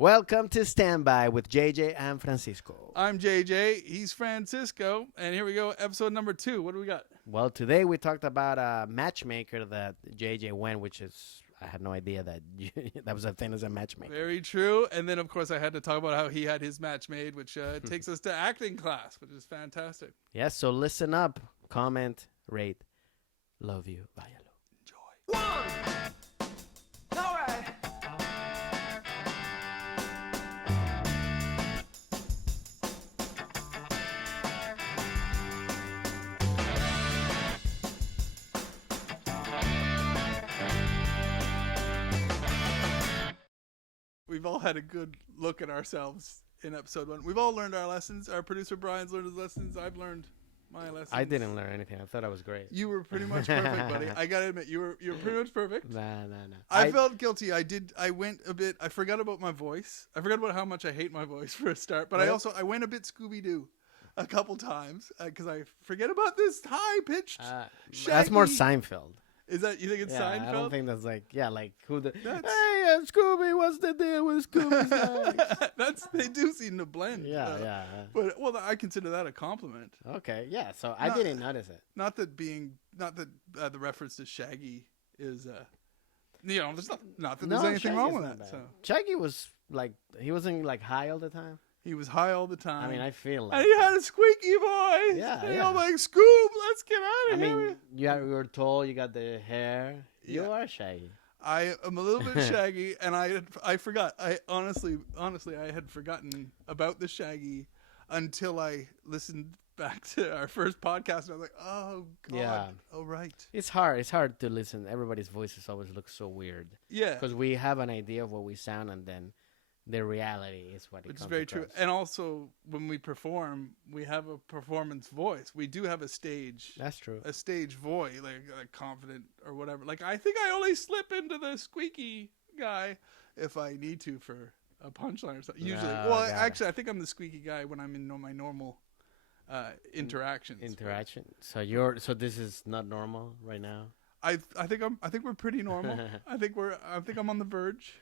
Welcome to Standby with JJ and Francisco. I'm JJ, he's Francisco, and here we go, episode number 2. What do we got? Well, today we talked about a matchmaker that JJ went, which is, I had no idea that that was a thing as a matchmaker. Very true. And then, of course, I had to talk about how he had his match made, which takes us to acting class, which is fantastic. Yes, so listen up, comment, rate, love you, váyalo. Enjoy. All right. We've all had a good look at ourselves in episode 1. We've all learned our lessons. Our producer Brian's learned his lessons. I've learned my lessons. I didn't learn anything. I thought I was great. You were pretty much perfect, buddy. I gotta admit, you were pretty much perfect. Nah. I felt guilty. I went a bit. I forgot about my voice. I forgot about how much I hate my voice for a start. But Well, I went a bit Scooby Doo a couple times because I forget about this high pitched. That's more Seinfeld. Is that, you think it's Yeah, Seinfeld? I don't think that's like who the That's- hey Scooby, what's the deal with Scooby's eyes? They do seem to blend. Yeah. But I consider that a compliment. Okay, yeah. So I No. didn't notice it. Not that the reference to Shaggy is there's not that there's anything wrong with not that. bad. So Shaggy was like, he wasn't like high all the time. he was high all the time. I mean, I feel like and he had a squeaky voice. Yeah, and yeah. I'm like, Scoob, let's get out I of here. mean, you were tall, you got the hair. You Yeah. are Shaggy. I am a little bit Shaggy, and I forgot. I honestly, I had forgotten about the Shaggy until I listened back to our first podcast, and I was like, oh God, Yeah. oh right, It's hard. It's hard to listen. Everybody's voices always look so weird yeah, because we have an idea of what we sound, and then the reality is what it which is comes very true. across. And also, when we perform, we have a performance voice. We do have a stage voice, like confident or whatever. Like, I think I only slip into the squeaky guy if I need to for a punchline or something. Usually, No, well, got it. actually, I think I'm the squeaky guy when I'm in my normal interactions. Interaction. So this is not normal right now. I think we're pretty normal. I think I'm on the verge.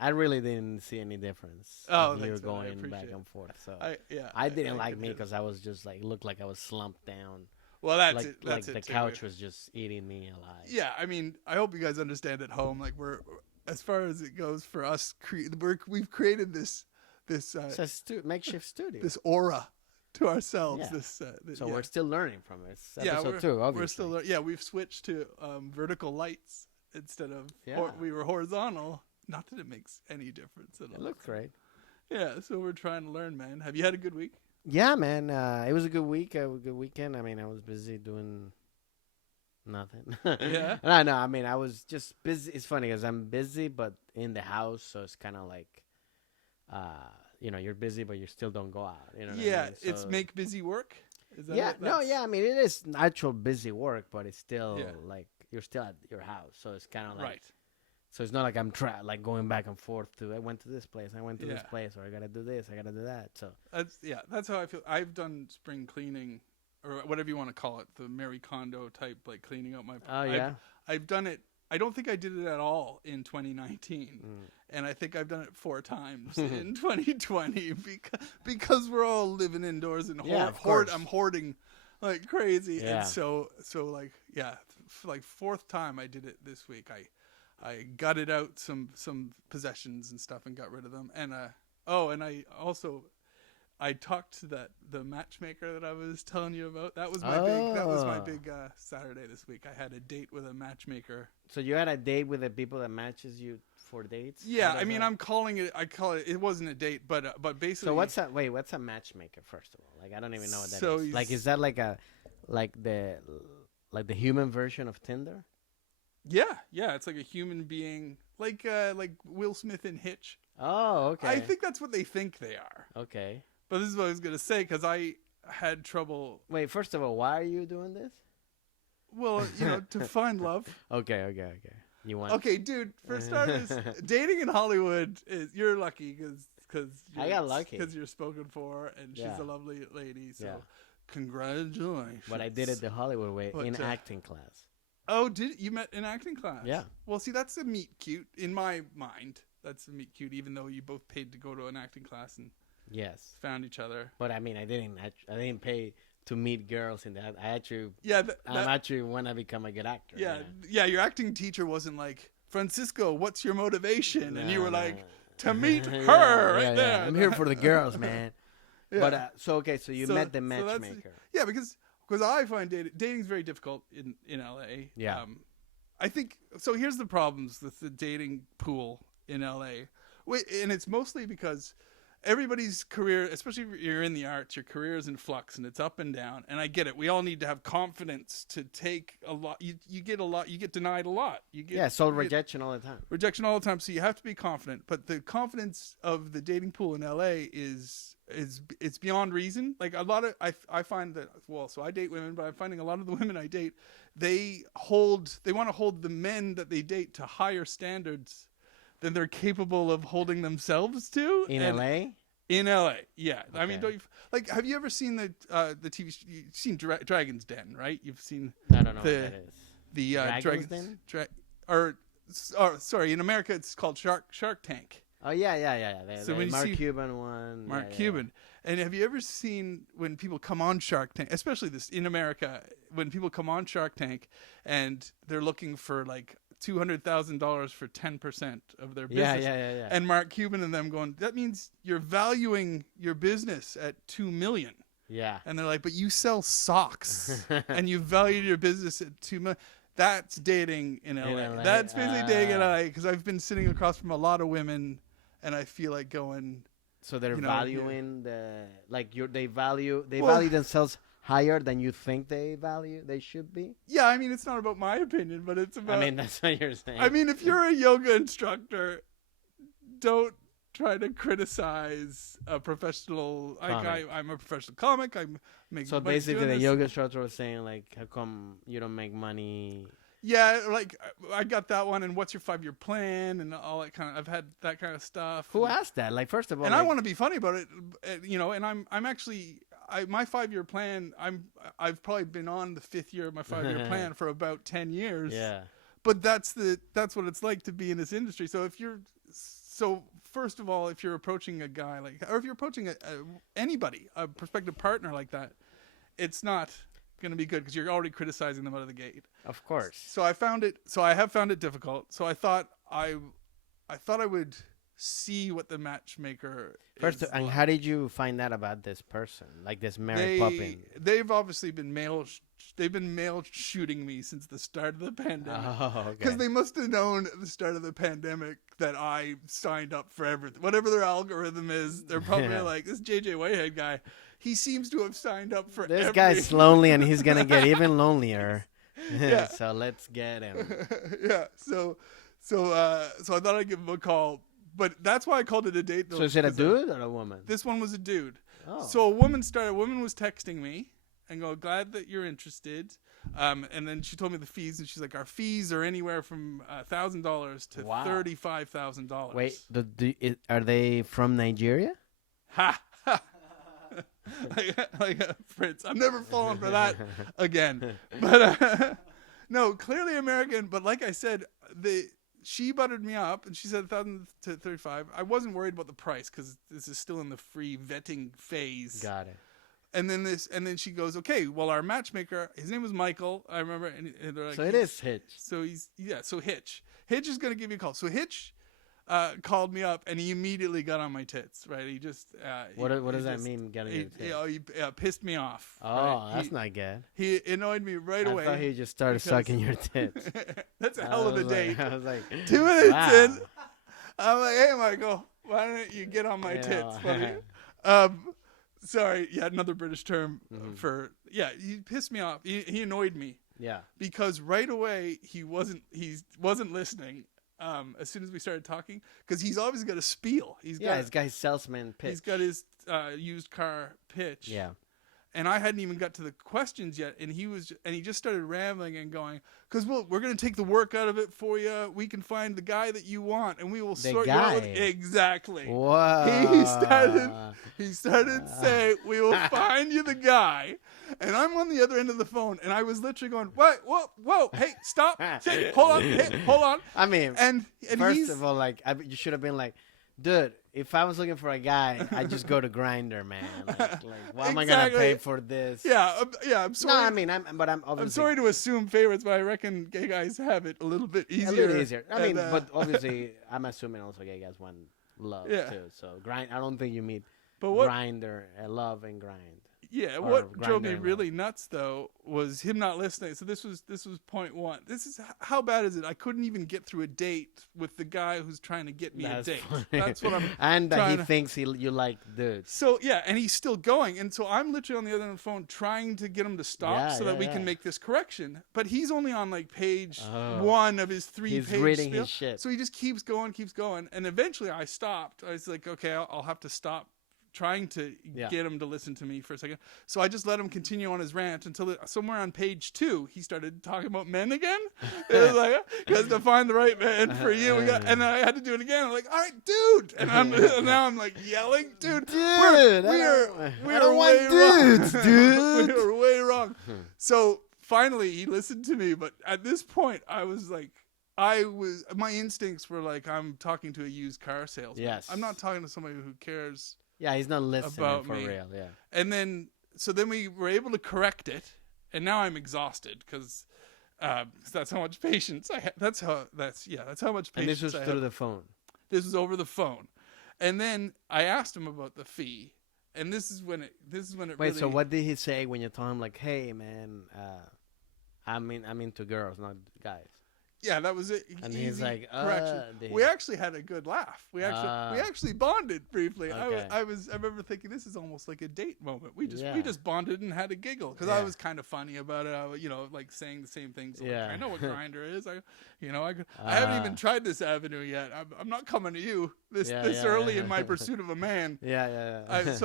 I really didn't see any difference. Oh, of you thanks, man. I going back appreciate and forth. So I I didn't like could me hear because I was just like looked like I was slumped down. Well, that's like it. like That's the it too. couch was just eating me alive. Yeah, I mean, I hope you guys understand at home. Like, we're, as far as it goes for us, we've created this It's a makeshift studio. this aura to ourselves. Yeah. This So yeah. we're still learning from it. It's Yeah, episode 2, obviously. we're still we've switched to vertical lights instead of Yeah. we were horizontal. Not that it makes any difference at all. It looked great. Yeah, so we're trying to learn, man. Have you had a good week? Yeah, man. It was a good week, a good weekend. I mean, I was busy doing nothing. Yeah? No. I mean, I was just busy. It's funny because I'm busy, but in the house, so it's kind of like, you're busy, but you still don't go out. You know what Yeah, I mean? it's So- make busy work. Is that Yeah, it? no, yeah. I mean, it is actual busy work, but it's still Yeah. like you're still at your house, so it's kind of like. Right. So it's not like I'm like going back and forth to I went to this place, I went to this Yeah. place, or I gotta do this, I gotta do that. So That's how I feel. I've done spring cleaning, or whatever you want to call it, the Marie Kondo type, like cleaning out my. oh yeah, I've done it. I don't think I did it at all in 2019, Mm. and I think I've done it 4 times in 2020 because we're all living indoors and Yeah, of course. I'm hoarding like crazy, Yeah. and so like like 4th time I did it this week. I gutted out some possessions and stuff and got rid of them, and and I talked to the matchmaker that I was telling you about. That was my big Saturday this week. I had a date with a matchmaker. So you had a date with the people that matches you for dates? Yeah, How does I mean, that- I call it. It wasn't a date, but basically. So what's that? Wait, what's a matchmaker? First of all, like I don't even know what that is. So Like, is that like the human version of Tinder? Yeah, it's like a human being, like Will Smith in Hitch. Oh, okay. I think that's what they think they are. Okay. But this is what I was gonna say because I had trouble. Wait, first of all, why are you doing this? Well, to find love. Okay. You want? Okay, dude. For starters, dating in Hollywood you're lucky because I got lucky. because you're spoken for and she's Yeah. a lovely lady. So Yeah. congratulations. But I did it the Hollywood way But, in acting class. Oh, you met in acting class? Yeah. Well, see, that's a meet cute in my mind. That's meet cute. Even though you both paid to go to an acting class and Yes, found each other. but I mean, I didn't pay to meet girls in that. I actually, Yeah, I'm actually want to become a good actor. yeah, you know? yeah. Your acting teacher wasn't like, Francisco, what's your motivation? And you were No, like, no. to meet her Yeah, right yeah, there. I'm here for the girls, man. Yeah. But so okay, so you So- met the so that's- matchmaker. Yeah, because I find dating's very difficult in LA. Yeah. I think so. Here's the problems with the dating pool in LA, and it's mostly because everybody's career, especially if you're in the arts, your career is in flux and it's up and down. And I get it. We all need to have confidence to take a lot. You get a lot. You get denied a lot. You get Yeah, so you get rejection all the time. rejection all the time. So you have to be confident. But the confidence of the dating pool in LA is it's beyond reason. Like a lot of I find that, well, so I date women, but I'm finding a lot of the women I date, they want to hold the men that they date to higher standards than they're capable of holding themselves to In And- LA? In LA, yeah. I mean, Okay. don't you like? Have you ever seen the TV? You've seen Dragon's Den, right? You've seen I don't know the- what that is. the Dragon's Dragons, Den? sorry, in America it's called Shark Tank. Oh yeah. So when you Mark see- Cuban one. Mark yeah, yeah, Cuban. And have you ever seen when people come on Shark Tank, especially this in America, when people come on Shark Tank and they're looking for like $200,000 for 10% of their business? Yeah. And Mark Cuban and them going, that means you're valuing your business at $2 million. Yeah. And they're like, but you sell socks and you value your business at $2 million. That's dating in LA. LA? That's basically dating in LA, because I've been sitting across from a lot of women and I feel like going, So they're you know, valuing they value Well- themselves higher than you think they should be. yeah, I mean, it's not about my opinion, but it's about, I mean, that's what you're saying. I mean, if you're a yoga instructor, don't try to criticize a professional. Comic. I'm a professional comic. I'm making so money basically, doing the this. yoga instructor was saying like, how come you don't make money? Yeah, like I got that one. And what's your 5-year plan and all that kind of. I've had that kind of stuff. Who and, asked that? Like, first of all, and I like, want to be funny about it, you know. And I'm actually. My 5-year plan. I've probably been on the 5th year of my 5-year plan for about 10 years. yeah. But that's what it's like to be in this industry. So first of all, if you're approaching a guy or if you're approaching anybody, a prospective partner like that, it's not going to be good because you're already criticizing them out of the gate. Of course. So I have found it difficult. So I thought I would see what the matchmaker First, is and like. how did you find out about this person, like this Mary Poppins? They've obviously been they've been mail shooting me since the start of the pandemic. Oh, okay. Because they must have known at the start of the pandemic that I signed up for everything. Whatever their algorithm is, they're probably Yeah. like, this JJ Whitehead guy, he seems to have signed up for This every... guy's lonely, and he's gonna get even lonelier. Yeah. So let's get him. Yeah, so I thought I'd give him a call. But that's why I called it a date. Though, So is it a because, dude or a woman? This one was a dude. Oh. So a woman was texting me and go, glad that you're interested. And then she told me the fees, and she's like, our fees are anywhere from $1,000 to Wow. $35,000. Wait, are they from Nigeria? Ha! Ha. like a prince. I'm never falling for that again. But no, clearly American. But like I said, she buttered me up, and she said 1,000 to 35. I wasn't worried about the price because this is still in the free vetting phase. Got it. And then she goes, okay, well, our matchmaker, his name was Michael. I remember. And they're like, So it is Hitch. So so Hitch is going to give you a call. So Hitch called me up, and he immediately got on my tits, right? He just What does that mean? Getting your tits? He pissed me off. Oh, right? that's not good. He annoyed me right I away. thought he just started because- sucking your tits. That's a hell of a date. I was like, 2 minutes wow. in, I'm like, hey, Michael, why don't you get on my Yeah. tits, buddy? Sorry, yeah, another British term for he pissed me off. He annoyed me Yeah. because right away he wasn't listening. As soon as we started talking, because he's always got a spiel. He's got This guy's salesman pitch. he's got his used car pitch. Yeah. And I hadn't even got to the questions yet, and he just started rambling and going, because we're going to take the work out of it for you. We can find the guy that you want, and we will sort you out. Exactly. Whoa. He started saying, we will find you the guy. And I'm on the other end of the phone, and I was literally going, what? Whoa, hey, stop. Hey, hold on. I mean, and first of all, like, you should have been like, dude, if I was looking for a guy, I'd just go to Grindr, man. Like why am I gonna pay for this? Yeah, I'm sorry. No, I mean, I'm obviously. I'm sorry to assume favorites, but I reckon gay guys have it a little bit easier. A little easier. I mean, but obviously, I'm assuming also gay guys want love too. So grind. I don't think you meet Grindr, love and grind. Yeah, what drove me really nuts though was him not listening. So this was point one. This is how bad is it? I couldn't even get through a date with the guy who's trying to get me a date. Funny. That's what I'm. And he thinks you like dudes. So yeah, and he's still going, and so I'm literally on the other end of the phone trying to get him to stop so that we can make this correction. But he's only on like page 1 of his 3-page. He's reading his shit. So he just keeps going, and eventually I stopped. I was like, okay, I'll have to stop trying to get him to listen to me for a second. So I just let him continue on his rant until somewhere on page 2, he started talking about men again. It was like, because to find the right man for you. And I had to do it again. I'm like, all right, dude. And now I'm like yelling, dude, we are way wrong. Dude. We are way wrong. So finally he listened to me. But at this point, I was like, my instincts were like, I'm talking to a used car salesman. Yes. I'm not talking to somebody who cares. Yeah, he's not listening about for me. real. Yeah. And then we were able to correct it, and now I'm exhausted because that's how much patience I have. That's how much patience. And this was through the phone. This was over the phone, and then I asked him about the fee, and this is when it. Wait, really, so what did he say when you told him like, "Hey, man, I'm into girls, not guys"? Yeah, that was it. And he's like, we actually had a good laugh. We actually bonded briefly. Okay. I remember thinking this is almost like a date moment. We just bonded and had a giggle because I was kind of funny about it. I, like saying the same things. Like, I know what Grindr is. I haven't even tried this avenue yet. I'm not coming to you this early in my pursuit of a man. So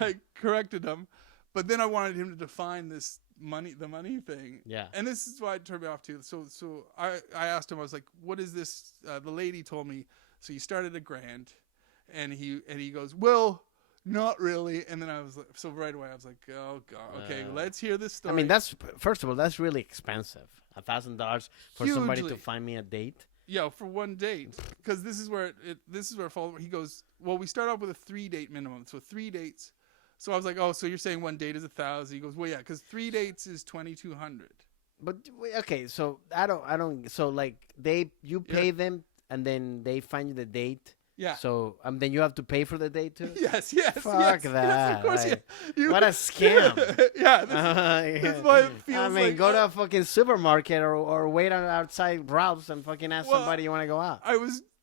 I corrected him, but then I wanted him to define the money thing. Yeah. And this is why it turned me off too. So I asked him, I was like, what is this? The lady told me, so you started $1,000, and he goes, well, not really. And then I was like, so right away I was like, oh God, okay, let's hear this story. I mean, first of all, that's really expensive. $1,000 for somebody to find me a date. Yeah, for one date. Because this is where it falls. He goes, well, we start off with a 3-date minimum. So 3 dates. So I was like, oh, so you're saying one date is 1,000? He goes, well, yeah, because 3 dates is 2,200. But okay, so I don't. So like you pay them and then they find you the date. Yeah. So then you have to pay for the date too. Yes. Fuck that. Yes, of course. Like, what a scam. This is why it feels. I mean, go to a fucking supermarket or wait outside Ralph's and fucking ask somebody you want to go out.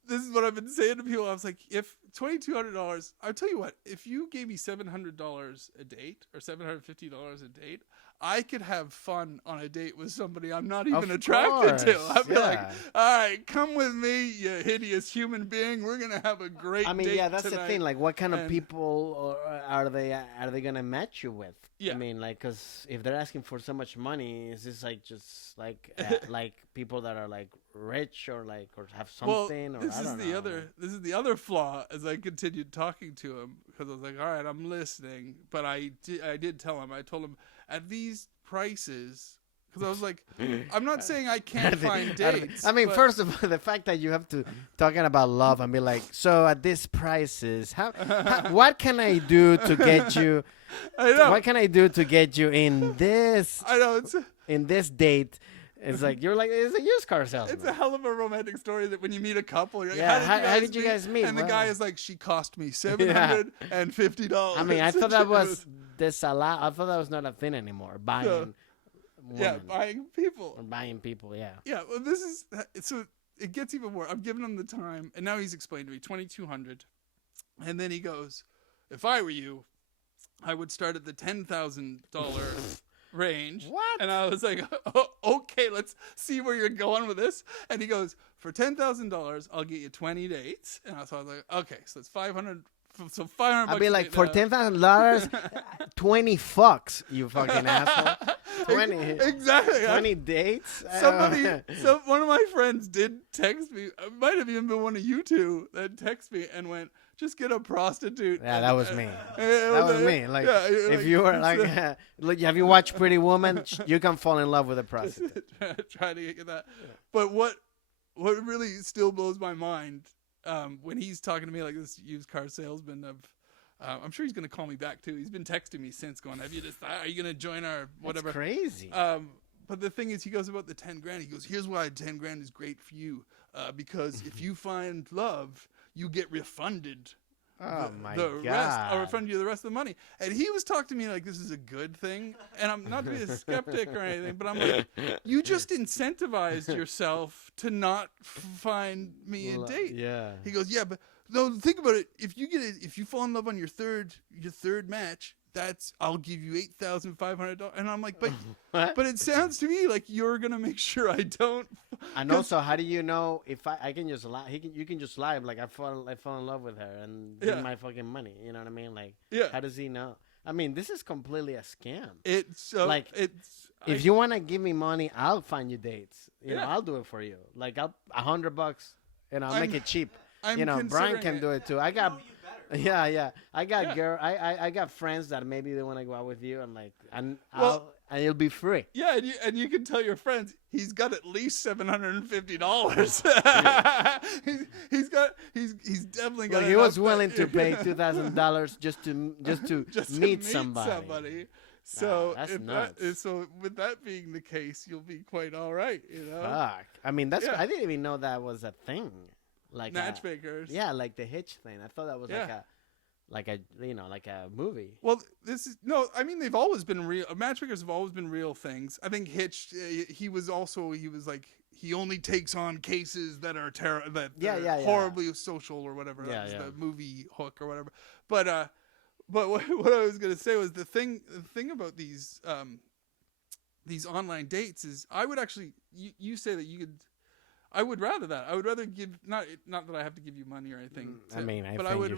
This is what I've been saying to people. I was like, if $2,200, I'll tell you what, if you gave me $700 a date or $750 a date, I could have fun on a date with somebody I'm not even attracted to. I'd be like, all right, come with me, you hideous human being. We're going to have a great date that's tonight. the thing. Like, what kind of people are they going to match you with? Yeah. I mean, like, because if they're asking for so much money, is this like just like like people that are like rich or have something? Well, this is the other flaw as I continued talking to him, because I was like, all right, I'm listening, but I told him at these prices. Because I was like, I'm not saying I can't find dates. I mean, first of all, the fact that you have to talking about love and be like, so at these prices, what can I do to get you? I know. What can I do to get you in this? I know in this date. It's like it's a used car salesman. It's a hell of a romantic story that when you meet a couple, you're like, how did you guys meet? And the guy is like, she cost me $750. I mean, I thought that was I thought that was not a thing anymore. Buying. Buying people. Or buying people, yeah. Yeah, well, so it gets even more. I'm giving him the time, and now he's explained to me $2,200, and then he goes, if I were you, I would start at the $10,000 range. What? And I was like, oh, okay, let's see where you're going with this. And he goes, for $10,000, I'll get you 20 dates. And so I was like, okay, so it's So $500. I'd be like, for $10,000, 20 fucks, you fucking asshole. 20 exactly. 20 dates. So one of my friends did text me. It might have even been one of you two that texted me and went, "Just get a prostitute." Yeah, that was me. That was me. Like, if you were like, look, have you watched Pretty Woman? You can fall in love with a prostitute. Try to get that. But what really still blows my mind when he's talking to me like this used car salesman of. I'm sure he's going to call me back too. He's been texting me since going, are you going to join our whatever? That's crazy. But the thing is, he goes about the 10 grand. He goes, here's why 10 grand is great for you. Because if you find love, you get refunded. God. Rest, I'll refund you the rest of the money. And he was talking to me like this is a good thing. And I'm not to be a skeptic or anything, but I'm like, you just incentivized yourself to not find me a date. Yeah. He goes, yeah, but no, think about it. If you fall in love on your third match, I'll give you $8,500. And I'm like, but it sounds to me like you're gonna make sure I don't. And also, how do you know if I can just lie? You can just lie. Like I fall in love with her and give my fucking money. You know what I mean? Like, how does he know? I mean, this is completely a scam. If you want to give me money, I'll find you dates. You know, I'll do it for you. Like $100. You know, I'll make it cheap. Brian can do it too. I got. Yeah. I got friends that maybe they want to go out with you, and it'll be free. Yeah, and you can tell your friends he's got at least $750. he's definitely got. He was willing to pay $2,000 just to meet somebody. So that's nuts. So with that being the case, you'll be quite all right. You know. Fuck. I mean, I didn't even know that was a thing. Like Matchmakers. Like the Hitch thing. I thought that was like a movie. Well, I mean, they've always been real. Matchmakers have always been real things. I think Hitch, he was like, he only takes on cases that are horribly social or whatever. That was the movie hook or whatever. But what I was going to say was the thing about these online dates is I would actually, you say that you could, I would rather that. I would rather give not that I have to give you money or anything. I would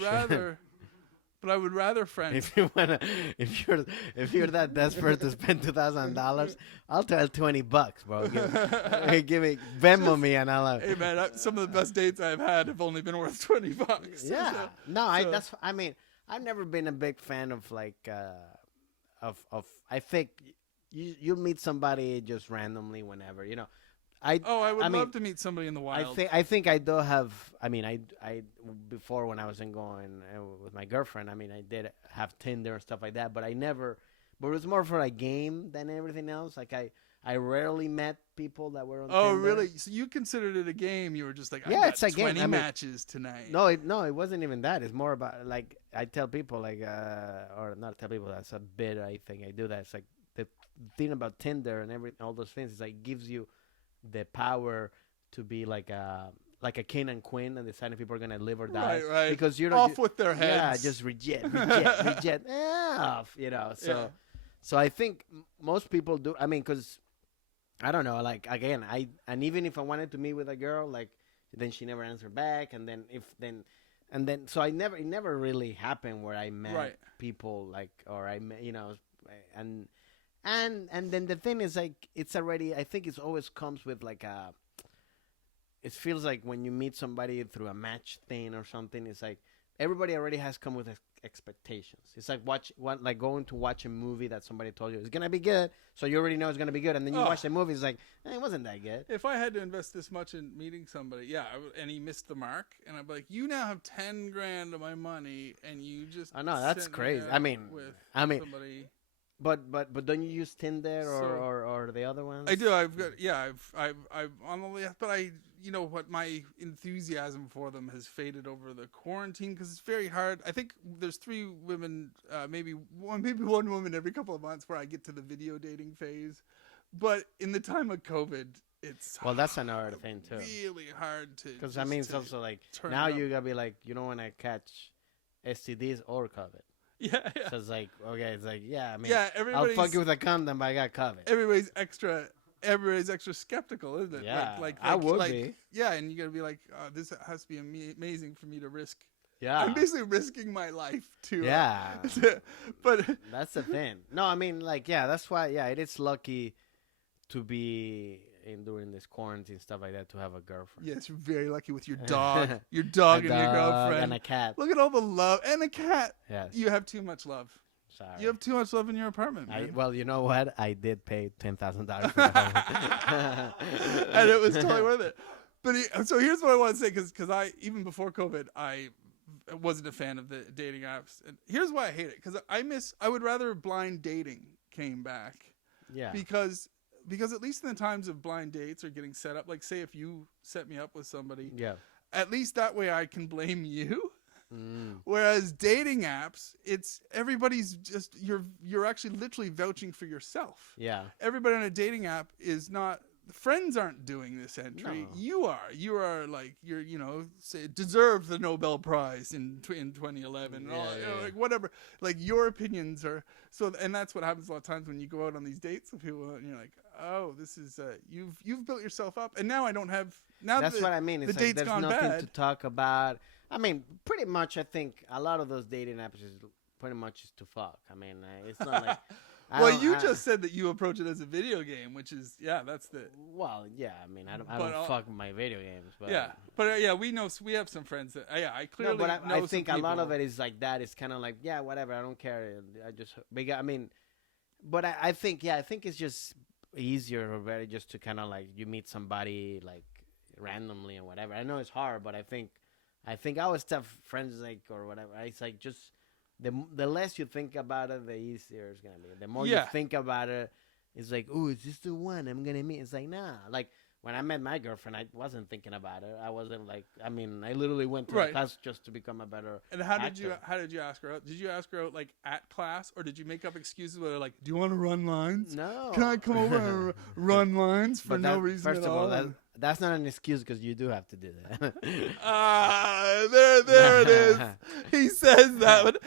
rather friends. If you're that desperate to spend $2,000, I'll tell $20, bro. Give me Venmo me and I'll. Hey man, some of the best dates I've had have only been worth $20. Yeah. I've never been a big fan of I think you meet somebody just randomly whenever, you know. I would love to meet somebody in the wild. I think I do have. I mean, I before when I was going with my girlfriend. I mean, I did have Tinder and stuff like that, but I never. But it was more for a game than everything else. Like I rarely met people that were on Tinder. Oh, really? So you considered it a game? You were just like, it's a 20 game. matches tonight. No, it wasn't even that. It's more about like I tell people or not tell people. That's a bit. I think I do that. It's like the thing about Tinder and all those things is like gives you the power to be like a king and queen and decide if people are gonna live or die. Right. Because you're off with their heads. Yeah, just reject, off. You know. So I think most people do. I mean, because I don't know. Like again, even if I wanted to meet with a girl, like then she never answered back, and then so it never really happened where I met people like or I met and then the thing is like it's already I think it's always comes with like it feels like when you meet somebody through a match thing or something, it's like everybody already has come with expectations. It's like going to watch a movie that somebody told you it's gonna be good, so you already know it's gonna be good, and then you watch the movie, it's like it wasn't that good. If I had to invest this much in meeting somebody, and he missed the mark, and I'm like, you now have 10 grand of my money, and you just I know that's crazy. I mean somebody. But don't you use Tinder or the other ones? I do. I've on the list, but you know what, my enthusiasm for them has faded over the quarantine because it's very hard. I think there's 3 women, maybe one woman every couple of months where I get to the video dating phase. But in the time of COVID, it's that's another thing too. Really hard to because I mean it's also like now you gotta be like you don't want to catch STDs or COVID. Yeah. So it's like okay, it's like I mean I'll fuck you with a condom, but I got COVID. Everybody's extra skeptical, isn't it? Yeah, I would be. Yeah, and you gotta be like, this has to be amazing for me to risk Yeah. I'm basically risking my life to. Yeah. But That's the thing. No, I mean, like, yeah, that's why. Yeah, it is lucky to be in during this quarantine stuff like that to have a girlfriend. yes, you're very lucky with your dog, your dog and your girlfriend, and a cat. Look at all the love and a cat. Yes. You have too much love. Sorry. You have too much love in your apartment, man. Well, you know what? I did pay $10,000 for the home. And it was totally worth it. But so here's what I want to say, because I, even before COVID, I wasn't a fan of the dating apps. And here's why I hate it, because I would rather blind dating came back. Yeah. Because at least in the times of blind dates or getting set up, like say if you set me up with somebody, Yeah. at least that way I can blame you. Mm. Whereas dating apps, it's everybody's just you're actually literally vouching for yourself. Yeah. Everybody on a dating app is not. Friends aren't doing this entry. No. You are like say deserve the Nobel Prize in 2011 and all, like whatever. Like your opinions are so, and that's what happens a lot of times when you go out on these dates with people and you're like, oh, this is you've built yourself up, and now I don't have. Now that's what I mean. It's the like date's there's gone nothing bad. to talk about. I mean, pretty much. I think a lot of those dating apps is pretty much is to fuck. I mean, it's not like. Well, you just said that you approach it as a video game, which is that's the. Well, yeah. I mean, I don't fuck my video games, but we have some friends that I clearly no, but know I think some a lot people. of it is like that. It's kind of like whatever. I don't care. I just I mean, but I think it's just easier or better just to kind of like you meet somebody like randomly and whatever. I know it's hard, but I think I always tell friends like or whatever. It's like just. The less you think about it, the easier it's gonna be. The more you think about it, it's like, oh, is this the one I'm gonna meet? It's like, nah. Like when I met my girlfriend, I wasn't thinking about it. I wasn't like, I mean, I literally went to a class just to become a better. And how did actor. you ask her out? Did you ask her out like at class, or did you make up excuses where like, do you want to run lines? No. Can I come over and run lines for no reason first at of all? That's not an excuse because you do have to do that. There it is. He says that, but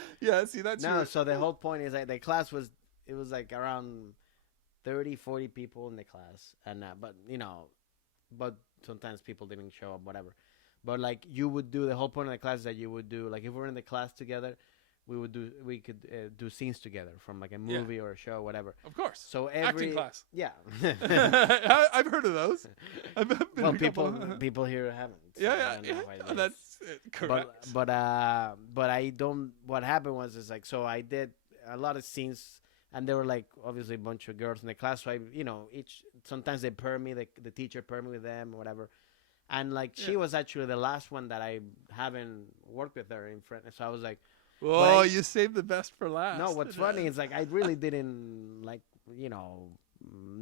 see that's no. So the whole point is like the class was like around 30, 40 people in the class, and but sometimes people didn't show up, whatever. But like you would do the whole point of the class is that you would do like if we're in the class together. We could do scenes together from like a movie or a show, whatever. Of course. So acting class. Yeah. I've heard of those. Well, people here haven't. So Yeah. That's correct. But I don't. What happened was like so I did a lot of scenes, and there were like obviously a bunch of girls in the class. So I sometimes they pair me, the teacher pair me with them or whatever. And like she was actually the last one that I haven't worked with her in front. So I was like. Oh, you saved the best for last. No, what's funny is like I really didn't like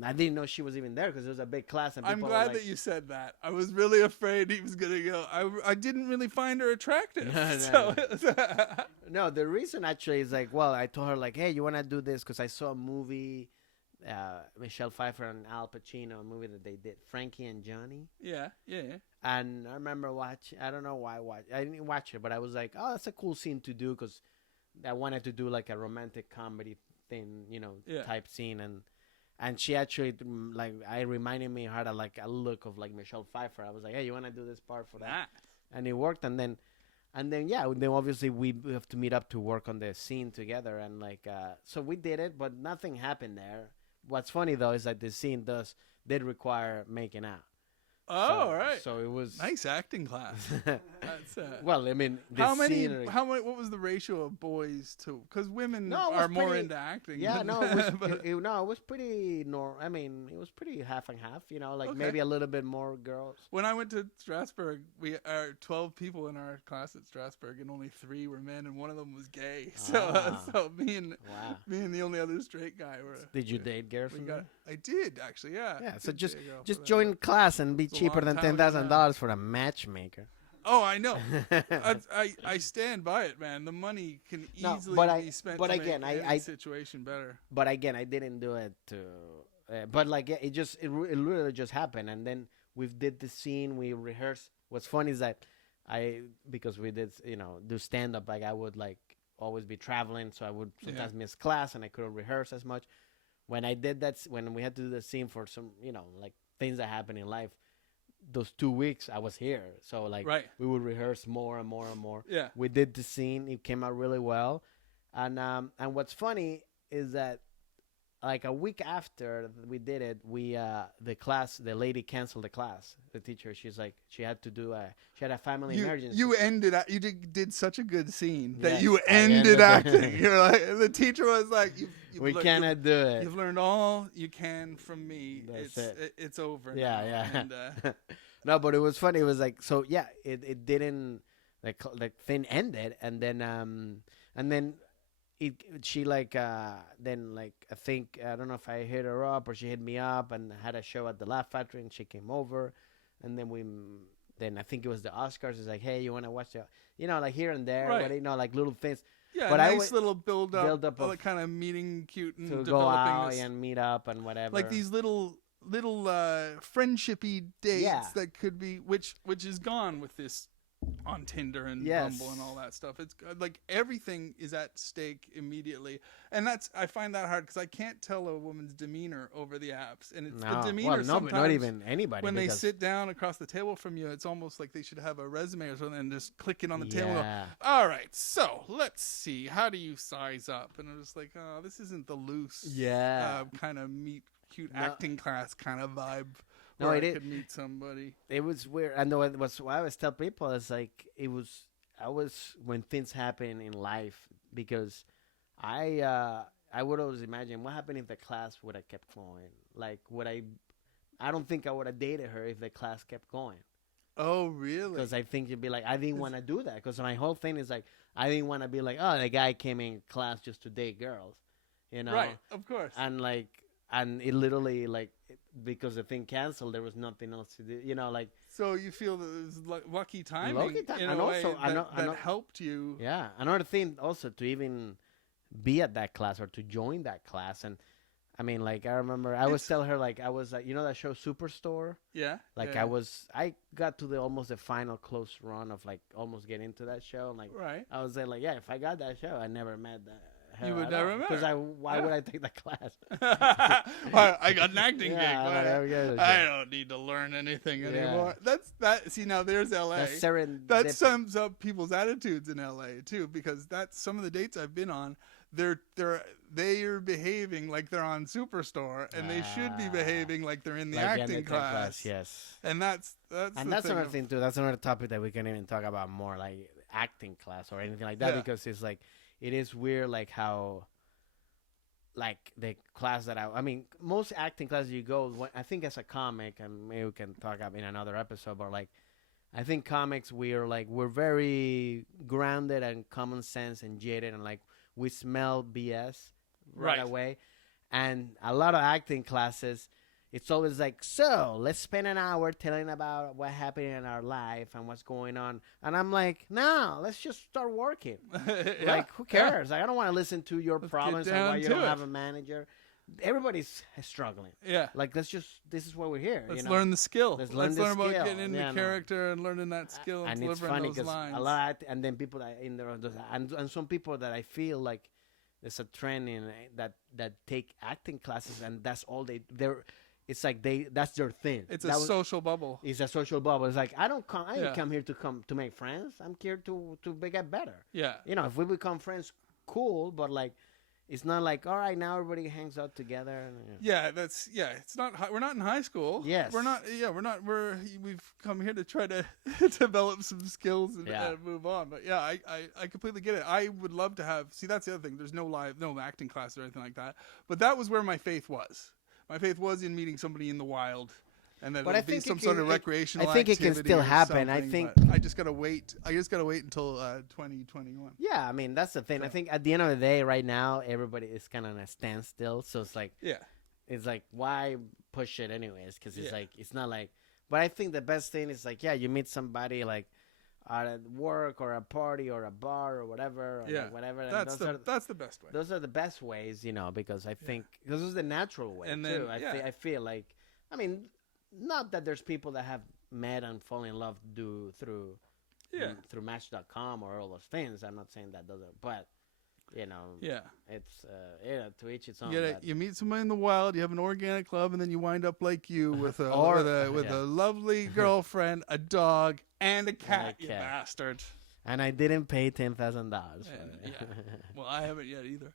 I didn't know she was even there because it was a big class. And I'm glad that you said that. I was really afraid he was gonna go. I didn't really find her attractive. No, the reason actually is like, well, I told her like, hey, you wanna do this because I saw a movie, Michelle Pfeiffer and Al Pacino, a movie that they did, Frankie and Johnny. Yeah. And I remember watching. I don't know why I didn't watch it, but I was like, oh, that's a cool scene to do because I wanted to do like a romantic comedy thing, type scene. And she actually like I reminded me had a look of like Michelle Pfeiffer. I was like, hey, you want to do this part for that? Nice. And it worked. And then obviously we have to meet up to work on the scene together. And like so we did it, but nothing happened there. What's funny though is that the scene did require making out. Oh, right. So it was nice acting class. That's well, I mean, how many? What was the ratio of boys to? Because women are more into acting. Yeah, no, it was pretty normal. I mean, it was pretty half and half. Maybe a little bit more girls. When I went to Strasbourg, we are 12 people in our class at Strasbourg, and only 3 were men, and one of them was gay. So me and the only other straight guy were. Did you date girls? I did actually, yeah. Yeah, so just join class and be cheaper than $10,000 for a matchmaker. Oh, I know. I stand by it, man. The money can easily be spent to make any situation better. But again, I didn't do it to. But like it literally just happened, and then we did the scene. We rehearsed. What's funny is that because we did do stand up. Like I would like always be traveling, so I would sometimes miss class, and I couldn't rehearse as much. When I did that, when we had to do the scene for some like things that happen in life. those 2 weeks I was here. So like we would rehearse more and more and more. Yeah. We did the scene. It came out really well. And what's funny is that like a week after we did it, the lady canceled the class. The teacher, she had a family emergency. You did such a good scene that you ended acting. You're like, the teacher was like, we cannot do it. You've learned all you can from me. It's over. Yeah. And, no, but it was funny. It was like, so yeah, it didn't, like thing ended. And then she like then like I think I don't know if I hit her up or she hit me up and had a show at the Laugh Factory and she came over, and then I think it was the Oscars. It's like, hey, you want to watch like here and there, but, like little things. Yeah, but nice little build up of like kind of meeting cute and to developing go out this, and meet up and whatever. Like these little friendshipy dates that could be which is gone with this on Tinder and Bumble and all that stuff. It's like everything is at stake immediately, and I find that hard because I can't tell a woman's demeanor over the apps, and it's the demeanor. Sometimes not even anybody. When they sit down across the table from you, it's almost like they should have a resume or something and just click it on the table. And go, all right, so let's see, how do you size up? And I'm just like, oh, this isn't the loose, kind of meet cute acting class kind of vibe. No, I could meet somebody. It was weird. I know what I always tell people is like I was when things happen in life, because I would always imagine what happened if the class would have kept going. Like I don't think I would have dated her if the class kept going. Oh, really? Because I think you'd be like, I didn't want to do that. Because my whole thing is like, I didn't want to be like, oh, the guy came in class just to date girls, Right, of course. And it literally like, because the thing canceled, there was nothing else to do, like. So you feel that it was lucky timing, in and a also, way that helped you. Yeah, another thing also to even be at that class or to join that class. And I mean, like, I remember I always tell her, like, I was like, that show Superstore? Yeah. Like, I got to almost the final close run of like almost getting into that show. And like, I was like, yeah, if I got that show, I never met that. You would never met because why would I take that class? I got an acting gig. I don't need to learn anything anymore. See, now there's LA. That sums up people's attitudes in LA too, because that's some of the dates I've been on. They're behaving like they're on Superstore, and they should be behaving like they're in the acting class. Yes, and that's another thing too. That's another topic that we can even talk about more, like acting class or anything like that, because it's like. It is weird, like how, like the class that I mean, most acting classes you go, I think as a comic, and maybe we can talk about in another episode, but like, I think comics, we're very grounded and common sense and jaded, and like we smell BS right away. And a lot of acting classes, it's always like, so let's spend an hour telling about what happened in our life and what's going on. And I'm like, no, let's just start working. Like, who cares? Like, I don't want to listen to your problems and why you don't have a manager. Everybody's struggling. Yeah. Like, this is why we're here. Let's learn the skill. Let's learn about getting into character and learning that skill and delivering those lines. A lot, and then people that in there, and some people that I feel like there's a trend in that take acting classes, and that's all they're. It's like that's their thing. It's a social bubble. It's a social bubble. It's like I didn't come here to make friends. I'm here to get better. Yeah. If we become friends, cool. But like, it's not like, all right, now everybody hangs out together. It's not. We're not in high school. Yes. We're not. Yeah. We're not. We've come here to try to develop some skills and move on. But yeah, I completely get it. I would love to have. See, that's the other thing. There's no acting class or anything like that. But that was where my faith was. My faith was in meeting somebody in the wild, and that would be some sort of recreational activity. I think it can still happen. I think I just gotta wait. Until 2021. Yeah, I mean that's the thing. So. I think at the end of the day, right now, everybody is kind of in a standstill. So it's like, it's like why push it anyways? Because it's like it's not like. But I think the best thing is like you meet somebody like at work or a party or a bar or whatever. Or like whatever. That's the best way. Those are the best ways, because I think this is the natural way and too. Then, I feel like, I mean, not that there's people that have met and fall in love through Match.com or all those things. I'm not saying that doesn't, but you know, Yeah. it's to each its own. You meet somebody in the wild, you have an organic club, and then you wind up like you with a a lovely girlfriend, a dog, and a cat. You bastard. And I didn't pay $10,000. Yeah. Well, I haven't yet either.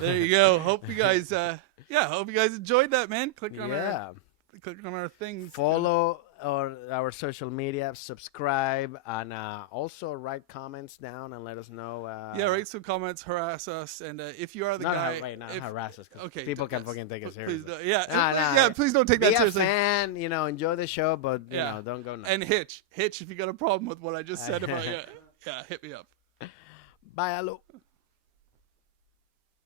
There you go. Hope you guys hope you guys enjoyed that, man. Click on our thing. Follow our social media, subscribe, and also write comments down and let us know. Write some comments, harass us, and if you are the guy, not harass us. Okay, people can fucking take it seriously. Please don't take that seriously. Be a fan, enjoy the show, but you know, don't go nuts. And Hitch, if you got a problem with what I just said about you, hit me up. Bye, hello.